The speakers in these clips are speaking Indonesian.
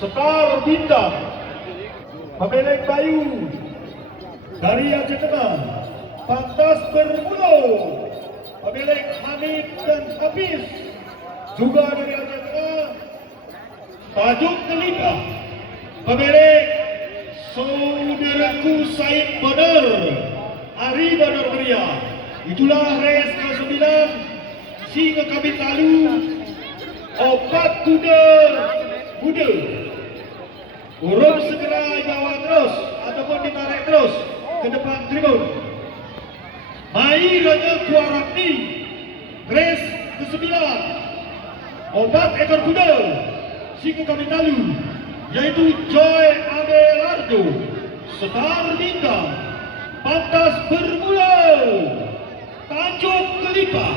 Sekar Bintang, pemilik Bayu dari Aceh Tengah, Pantas Bermula, pemilik Hamid dan Hafiz juga dari Aceh Tengah, Tajuk Kelita, pemilik saudaraku Said Badar, Ari Badar Beria. Itulah race ke-9 Singa Kabit Talu, obat kuda muda. Urung segera dibawa terus ataupun ditarik terus ke depan tribun. Mai Raja Kuarapni, race ke-9, obat ekor kuda Singa Kabit Talu, yaitu Joy Abelardo, Sekar Bintang, Pantas Bermula, Tajuk Kelita,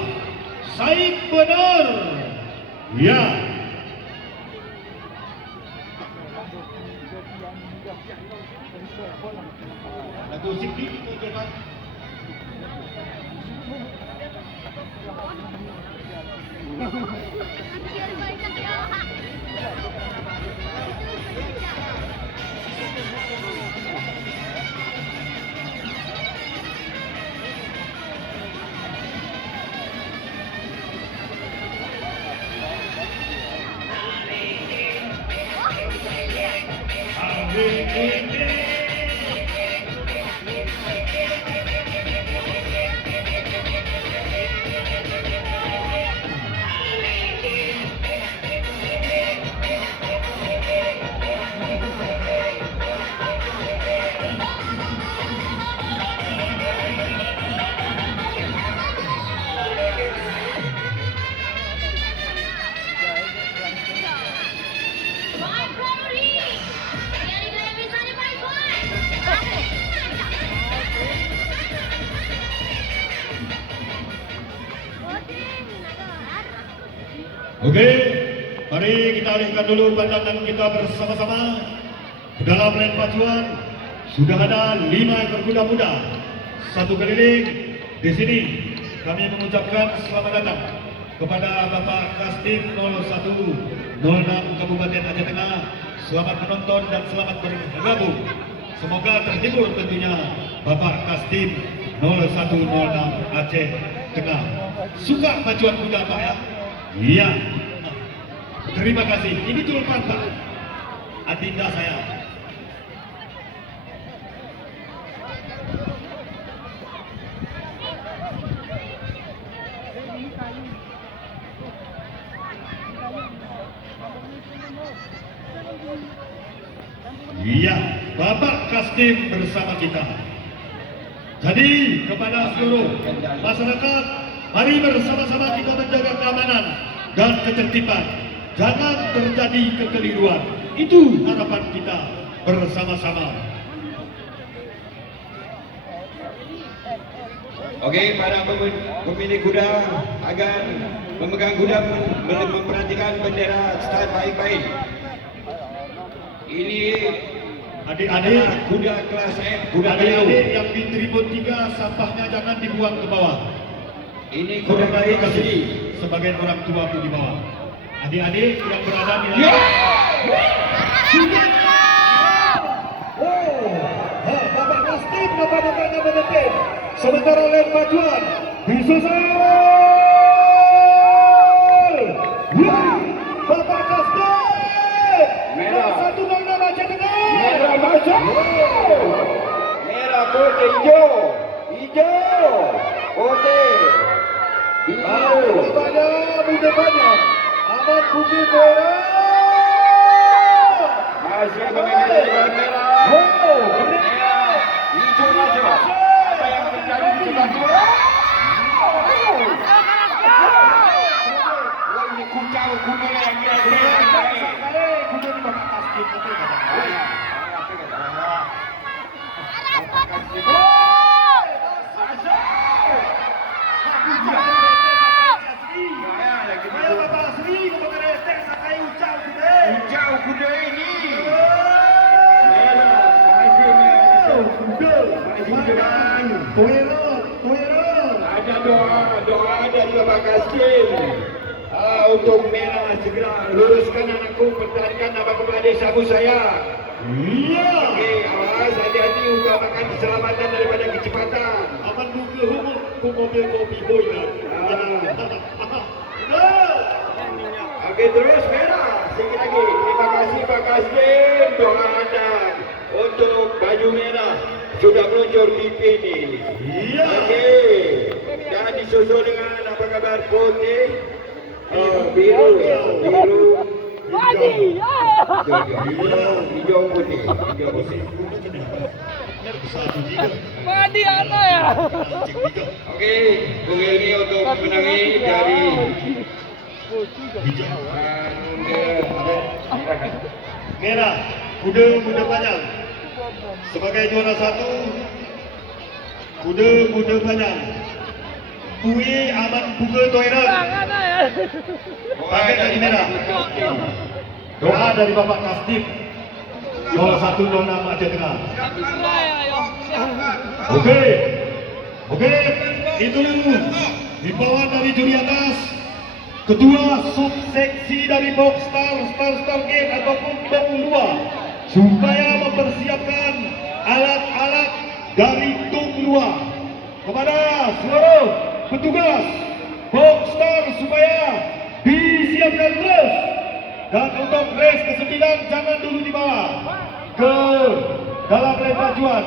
Said Badar. Ya. Lagu sikit teman. Oke, mari kita alihkan dulu pandangan kita bersama-sama ke dalam ren pacuan. Sudah ada 5 ekor kuda muda, 1 keliling. Di sini kami mengucapkan selamat datang kepada Bapak Kastim 0106 Kabupaten Aceh Tengah. Selamat menonton dan selamat bergabung. Semoga terhibur tentunya Bapak Kastim 0106 Aceh Tengah. Suka pacuan kuda Pak ya? Iya. Terima kasih. Ini Julpan Pak, adinda saya. Iya, Bapak Kastim bersama kita. Jadi kepada seluruh masyarakat, mari bersama-sama kita menjaga keamanan dan ketertiban. Jangan terjadi kekeliruan. Itu harapan kita bersama-sama. Oke, para pemilik kuda agar memegang kuda memperhatikan bendera start baik-baik. Ini adik-adik kuda kelas F, kuda adik-adik yang di tribun 3 sampahnya jangan dibuang ke bawah. Ini kuda baik asli. Sebagian orang tua pun di bawah. Adik-adik yang berada di Bapak Kastim nampaknya mendetik. Sementara lain pacuan disusul. Bapak Kastim merah 106 Aceh Tengah. Merah masuk. Merah putih hijau. Hijau. Putih. Biru. Muda banyak. Aman Bukit Merah. Masih memiliki warna merah. Merah. Hijau masuk. Apa yang terjadi di sebelah dua? Wah, ini kucau kuda yang kira-kira. Kuda di Bapak Kastim itu hijau kuda ini. Ada doa dari Bapak Kastim untuk merah segera luruskan anakku, pertahankan nama kebenaran. adik sabu saya. Iya. Okey, awas hati-hati utamakan keselamatan daripada kecepatan. Aman buka humor ku mobil kopi boy lah. Okey, terus merah. Sikit lagi. Terima kasih Pak Kasdim. Doa anda untuk baju merah sudah meluncur di finish. Iya. Okey. Dan disusul dengan apa kabar putih? Biru. Hijau putih. Satu tiga. Mandi apa ya? Tiga. Okey, Bung Elmi untuk menangi dari Hijau. Silakan. Merah, kuda muda panjang. Sebagai juara satu, kuda muda panjang. Kui Aman Buka Toiran. Jangan ya. Pakai kaki merah. Doa dari Bapak Kasdim. Juara satu Nona Aceh Tengah. Okey. Okey, itu himbauan dari juri atas. Ketua subseksi dari box star game ataupun box 2 supaya mempersiapkan alat-alat dari tung 2 kepada seluruh petugas box star supaya disiapkan terus. Dan untuk race ke-9 jangan dulu dibawa ke dalam lane pacuan.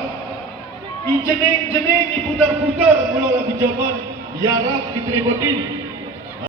Ijening-jening diputar-putar mula lagu zaman Yarab di Tribodin.